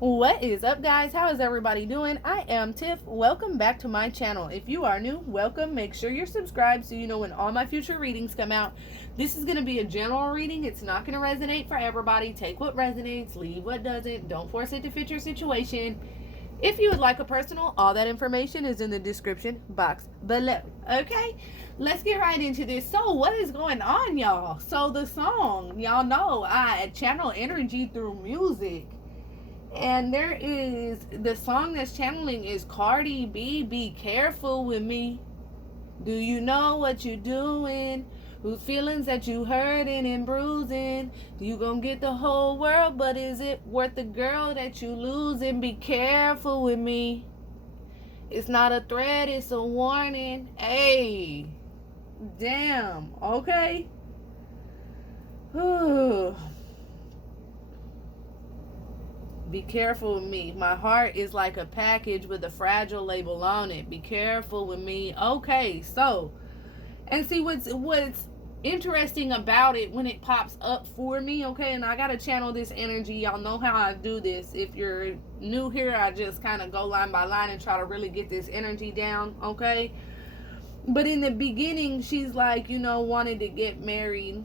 What is up, guys? How is everybody doing? I am Tiff. Welcome back to my channel. If you are new, welcome. Make sure you're subscribed so you know when all my future readings come out. This is going to be a general reading. It's not going to resonate for everybody. Take what resonates, leave what doesn't. Don't force it to fit your situation. If you would like a personal, all that information is in the description box below. Okay, let's get right into this. So what is going on, y'all? So the song, y'all know I channel energy through music. And there is the song that's channeling is Cardi B, Be Careful With Me. Do you know what you're doing? Whose feelings that you hurting and bruising? You gonna get the whole world, but is it worth the girl that you losing? Be careful with me. It's not a threat, it's a warning. Hey, damn, okay. Be careful with me. My heart is like a package with a fragile label on it. Be careful with me. Okay, so, and see what's interesting about it when it pops up for me, okay? And I gotta channel this energy. Y'all know how I do this. If you're new here, I just kind of go line by line and try to really get this energy down, okay? But in the beginning, she's like, you know, wanted to get married.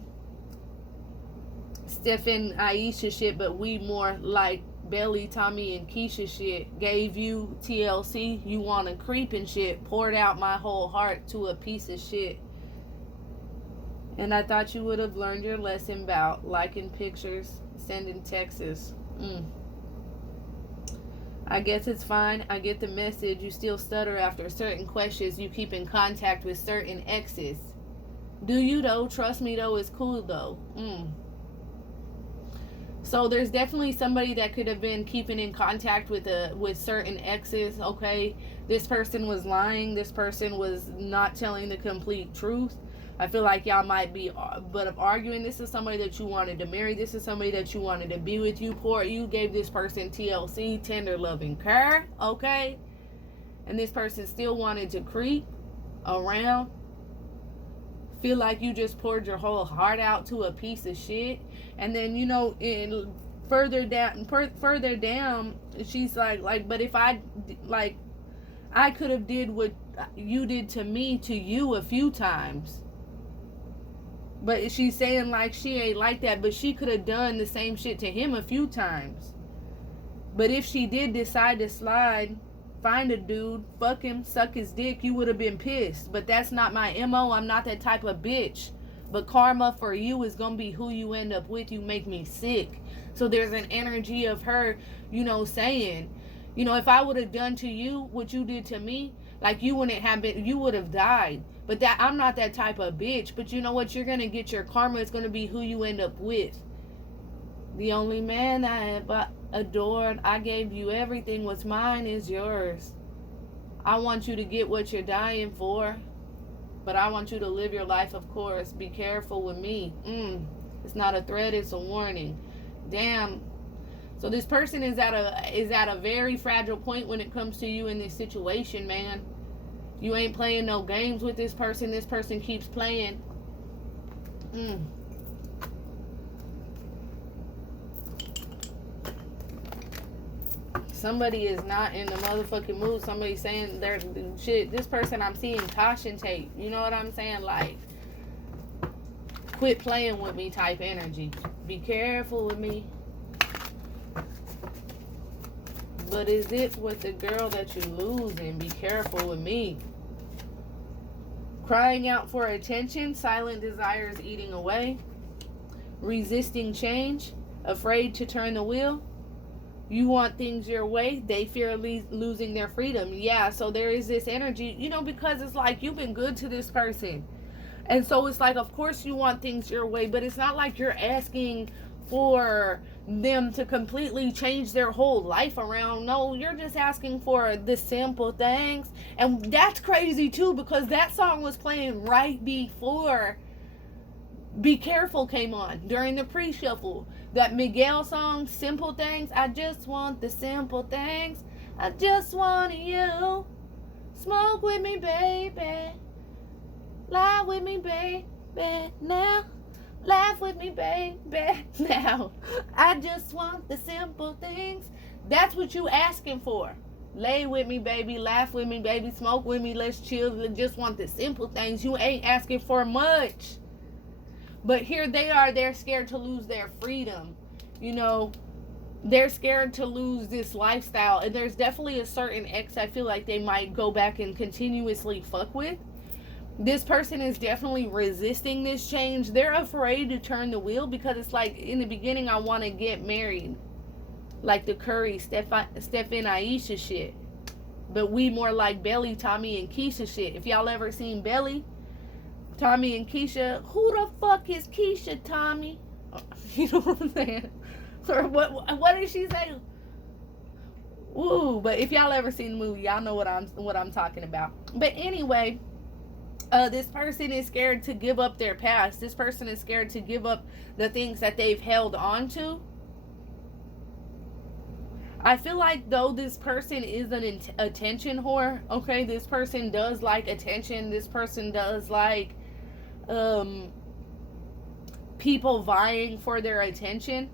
Stephen, Aisha shit, but we more like Belly, Tommy, and Keisha shit. Gave you TLC, you want to creep and shit. Poured out my whole heart to a piece of shit. And I thought you would have learned your lesson about liking pictures, sending texts. I guess it's fine. I get the message. You still stutter after certain questions. You keep in contact with certain exes. Do you though? Trust me though, it's cool though. So there's definitely somebody that could have been keeping in contact with certain exes, okay? This person was lying. This person was not telling the complete truth. I feel like y'all might be arguing. This is somebody that you wanted to marry. This is somebody that you wanted to be with you. You gave this person TLC, tender loving care, okay? And this person still wanted to creep around. Feel like you just poured your whole heart out to a piece of shit. And then, you know, further down, she's like, but if I could have did what you did to me to you a few times. But she's saying like she ain't like that, but she could have done the same shit to him a few times. But if she did decide to slide, find a dude, fuck him, suck his dick, you would have been pissed. But that's not my MO. I'm not that type of bitch. But karma for you is going to be who you end up with. You make me sick. So there's an energy of her, you know, saying, you know, if I would have done to you what you did to me, like you wouldn't have been, you would have died. But that I'm not that type of bitch. But you know what? You're going to get your karma. It's going to be who you end up with. The only man I adored, I gave you everything. What's mine is yours. I want you to get what you're dying for. But I want you to live your life, of course. Be careful with me. It's not a threat, it's a warning. Damn. So this person is at a very fragile point when it comes to you in this situation, man. You ain't playing no games with this person. This person keeps playing. Somebody is not in the motherfucking mood. Somebody saying they're shit. This person I'm seeing caution tape. You know what I'm saying? Like, quit playing with me type energy. Be careful with me. But is it with the girl that you're losing? Be careful with me. Crying out for attention. Silent desires eating away. Resisting change. Afraid to turn the wheel. You want things your way. They fear losing their freedom. Yeah, so there is this energy, you know, because it's like you've been good to this person. And so it's like, of course you want things your way, but it's not like you're asking for them to completely change their whole life around. No, you're just asking for the simple things. And that's crazy too, because that song was playing right before Be Careful came on during the pre-shuffle. That Miguel song, Simple Things. I just want the simple things. I just want you. Smoke with me, baby. Lie with me, baby. Now Laugh with me, baby, now. I just want the simple things. That's what you asking for. Lay with me, baby. Laugh with me, baby. Smoke with me. Let's chill. You just want the simple things. You ain't asking for much. But here they are. They're scared to lose their freedom. You know, they're scared to lose this lifestyle. And there's definitely a certain ex I feel like they might go back and continuously fuck with. This person is definitely resisting this change. They're afraid to turn the wheel because it's like, in the beginning, I want to get married. Like the Curry, Steph and Aisha shit. But we more like Belly, Tommy, and Keisha shit. If y'all ever seen Belly, Tommy, and Keisha, who the fuck is Keisha, Tommy? You know what I'm saying? Or what did she say? Ooh, but if y'all ever seen the movie, y'all know what I'm talking about. But anyway, this person is scared to give up their past. This person is scared to give up the things that they've held on to. I feel like though this person is an attention whore, okay, this person does like attention. This person does like people vying for their attention.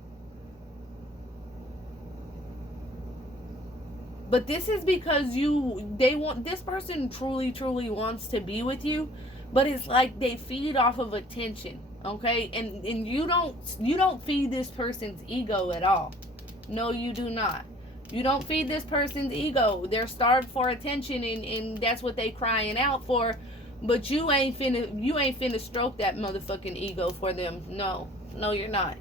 But this is because this person truly wants to be with you, but it's like they feed off of attention, okay? And you don't feed this person's ego at all. No, you do not. You don't feed this person's ego. They're starved for attention, and that's what they crying out for. But you ain't finna stroke that motherfucking ego for them. No, you're not.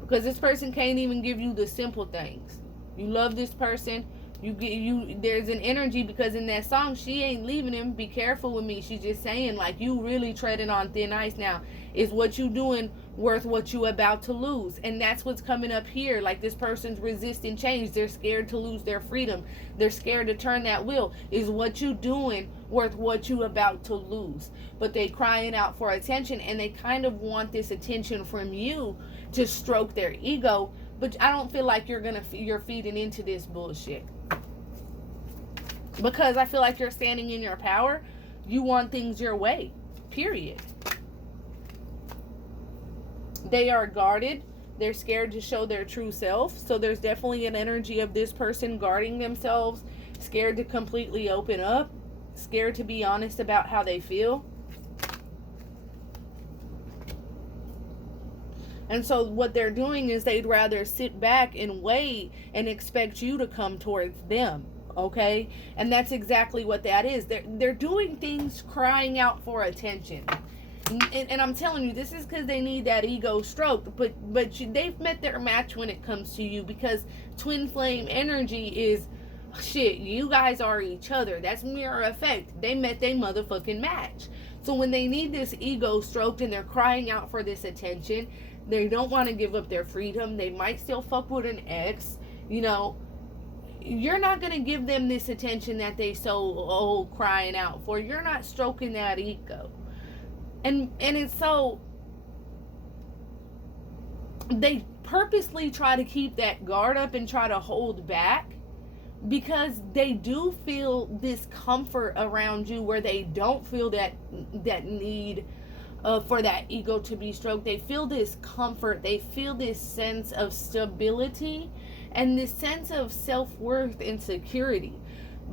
Because this person can't even give you the simple things. You love this person. There's an energy, because in that song, she ain't leaving him. Be careful with me. She's just saying, like, you really treading on thin ice now. Is what you doing worth what you about to lose? And that's what's coming up here. Like, this person's resisting change. They're scared to lose their freedom. They're scared to turn that wheel. Is what you doing worth what you about to lose? But they crying out for attention, and they kind of want this attention from you to stroke their ego. But I don't feel like you're feeding into this bullshit. Because I feel like you're standing in your power. You want things your way. Period. They are guarded. They're scared to show their true self. So there's definitely an energy of this person guarding themselves. Scared to completely open up. Scared to be honest about how they feel. And so what they're doing is they'd rather sit back and wait and expect you to come towards them. Okay? And that's exactly what that is. They're doing things crying out for attention. And I'm telling you, this is because they need that ego stroked. But they've met their match when it comes to you, because twin flame energy is, shit, you guys are each other. That's mirror effect. They met their motherfucking match. So when they need this ego stroked and they're crying out for this attention, they don't want to give up their freedom. They might still fuck with an ex, you know. You're not going to give them this attention that they so crying out for. You're not stroking that ego. And it's so, they purposely try to keep that guard up and try to hold back, because they do feel this comfort around you where they don't feel that need for that ego to be stroked. They feel this comfort. They feel this sense of stability and this sense of self-worth and security.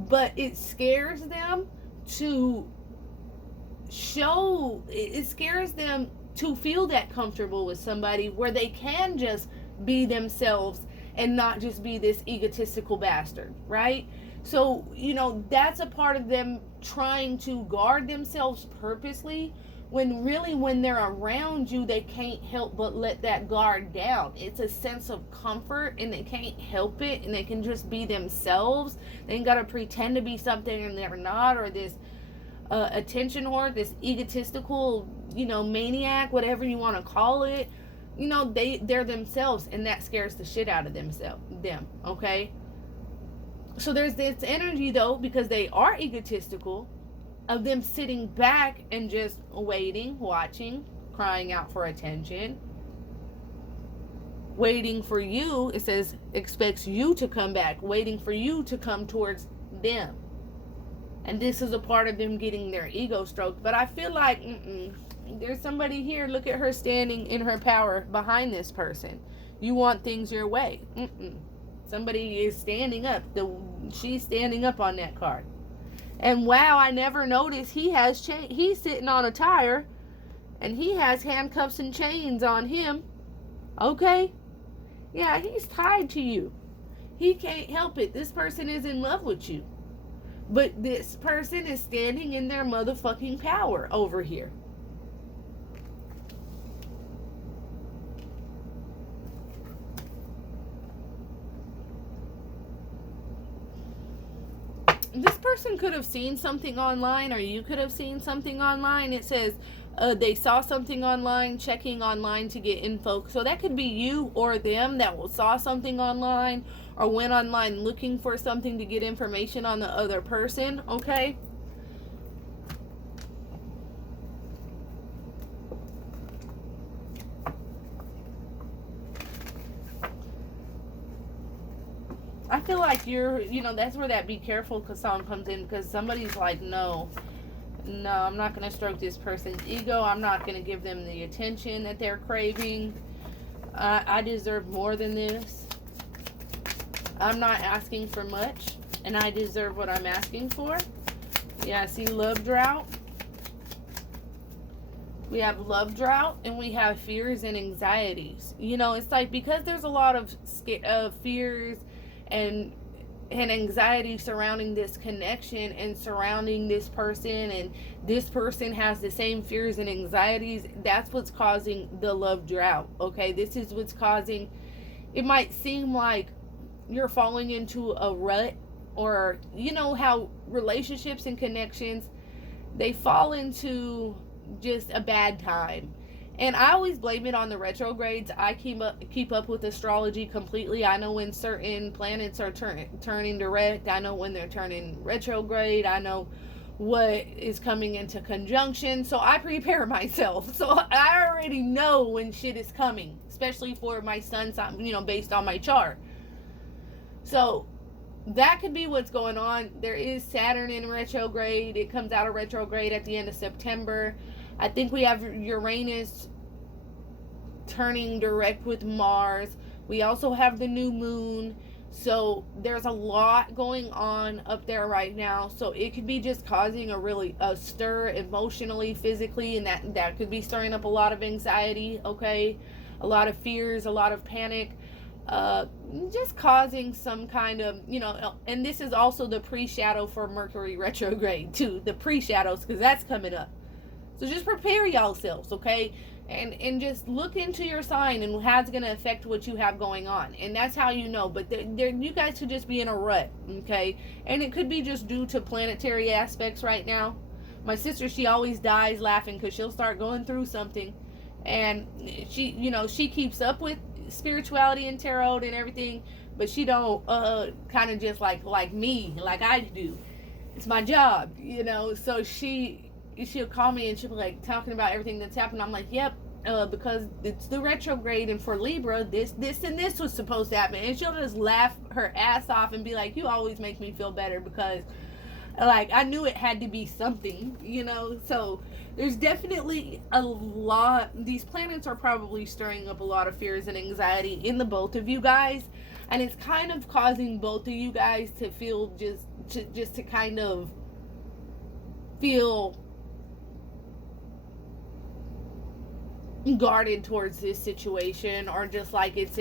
But it scares them to it scares them to feel that comfortable with somebody where they can just be themselves and not just be this egotistical bastard, right? So, you know, that's a part of them trying to guard themselves purposely, when really when they're around you, they can't help but let that guard down. It's a sense of comfort, and they can't help it, and they can just be themselves. They ain't gotta pretend to be something and they're not, or this attention whore, this egotistical, you know, maniac, whatever you want to call it. You know, they're themselves, and that scares the shit out of them, okay? So there's this energy, though, because they are egotistical, of them sitting back and just waiting, watching, crying out for attention, waiting for you. It says expects you to come back, waiting for you to come towards them. And this is a part of them getting their ego stroked. But I feel like there's somebody here. Look at her standing in her power behind this person. You want things your way. Somebody is standing up. She's standing up on that card. And wow, I never noticed he has he's sitting on a tire and he has handcuffs and chains on him. Okay? Yeah, he's tied to you. He can't help it. This person is in love with you. But this person is standing in their motherfucking power over here. This person could have seen something online, or you could have seen something online. It says they saw something online, checking online to get info. So that could be you or them that saw something online or went online looking for something to get information on the other person, okay? I feel like that's where that be careful song comes in, because somebody's like, no, I'm not going to stroke this person's ego. I'm not going to give them the attention that they're craving. I deserve more than this. I'm not asking for much, and I deserve what I'm asking for. Yeah, see, love drought. We have love drought, and we have fears and anxieties. It's like, because there's a lot of fears and anxiety surrounding this connection and surrounding this person, and this person has the same fears and anxieties. That's what's causing the love drought, okay? This is what's causing, it might seem like you're falling into a rut, or how relationships and connections, they fall into just a bad time. And I always blame it on the retrogrades. I keep up with astrology completely. I know when certain planets are turning direct. I know when they're turning retrograde. I know what is coming into conjunction. So I prepare myself. So I already know when shit is coming, especially for my sun sign, based on my chart. So that could be what's going on. There is Saturn in retrograde. It comes out of retrograde at the end of September. I think we have Uranus turning direct with Mars. We also have the new moon. So there's a lot going on up there right now. So it could be just causing a stir emotionally, physically, and that could be stirring up a lot of anxiety, okay? A lot of fears, a lot of panic. Just causing some kind of, and this is also the pre-shadow for Mercury retrograde too. The pre-shadows, because that's coming up. So just prepare yourselves, okay? And just look into your sign and how it's going to affect what you have going on. And that's how you know. But you guys could just be in a rut, okay? And it could be just due to planetary aspects right now. My sister, she always dies laughing because she'll start going through something. And she keeps up with spirituality and tarot and everything. But she don't kind of just like me, like I do. It's my job, So she'll call me and she'll be like talking about everything that's happened. I'm like, yep, because it's the retrograde, and for Libra, this and this was supposed to happen. And she'll just laugh her ass off and be like, you always make me feel better, because I knew it had to be something, So there's definitely a lot. These planets are probably stirring up a lot of fears and anxiety in the both of you guys, and it's kind of causing both of you guys to feel just to kind of feel guarded towards this situation, or just like it's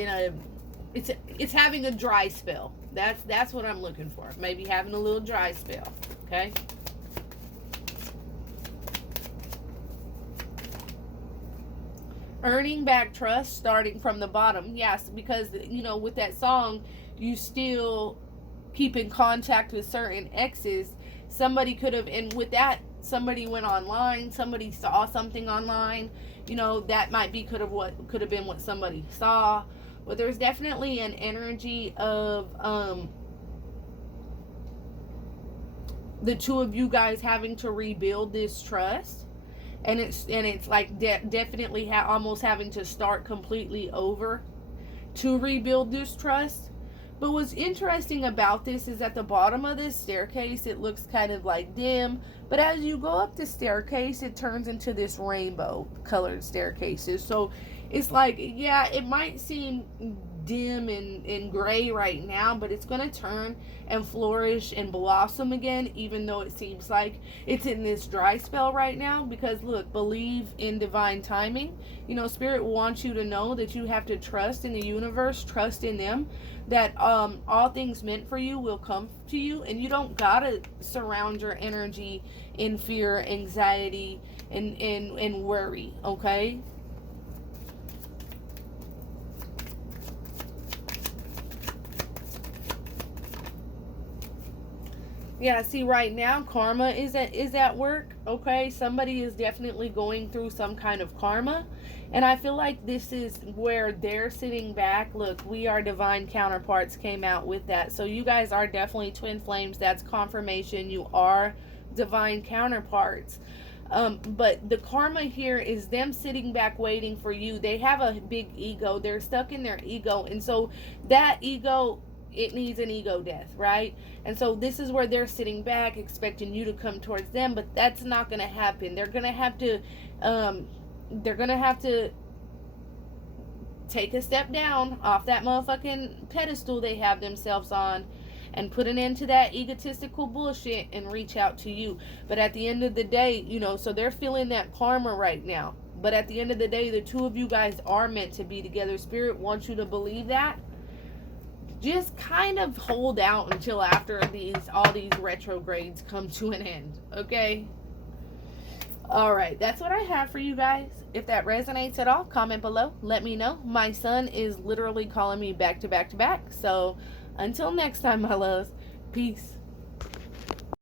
having a dry spell. That's what I'm looking for. Maybe having a little dry spell, okay? Earning back trust starting from the bottom. Yes, because with that song, you still keep in contact with certain exes. Somebody could have, and with that, somebody went online, somebody saw something online, that might be could have been what somebody saw. But there's definitely an energy of the two of you guys having to rebuild this trust, and it's like definitely almost having to start completely over to rebuild this trust. But what's interesting about this is at the bottom of this staircase, it looks kind of like dim. But as you go up the staircase, it turns into this rainbow colored staircases. So it's like, yeah, it might seem dim and gray right now, but it's going to turn and flourish and blossom again, even though it seems like it's in this dry spell right now. Because look, believe in divine timing. You know, Spirit wants you to know that you have to trust in the universe, trust in them, that all things meant for you will come to you, and you don't gotta surround your energy in fear, anxiety, and worry, okay? Yeah, see, right now karma is at work, okay? Somebody is definitely going through some kind of karma, and I feel like this is where they're sitting back. Look, we are divine counterparts came out with that. So you guys are definitely twin flames. That's confirmation. You are divine counterparts. But the karma here is them sitting back waiting for you. They have a big ego. They're stuck in their ego, and so that ego, it needs an ego death, right? And so this is where they're sitting back expecting you to come towards them, but that's not going to happen. They're going to have to take a step down off that motherfucking pedestal they have themselves on and put an end to that egotistical bullshit and reach out to you. But at the end of the day, you know, so they're feeling that karma right now. But at the end of the day, the two of you guys are meant to be together. Spirit wants you to believe that. Just kind of hold out until after all these retrogrades come to an end, okay? Alright, that's what I have for you guys. If that resonates at all, comment below. Let me know. My son is literally calling me back to back to back. So, until next time, my loves. Peace.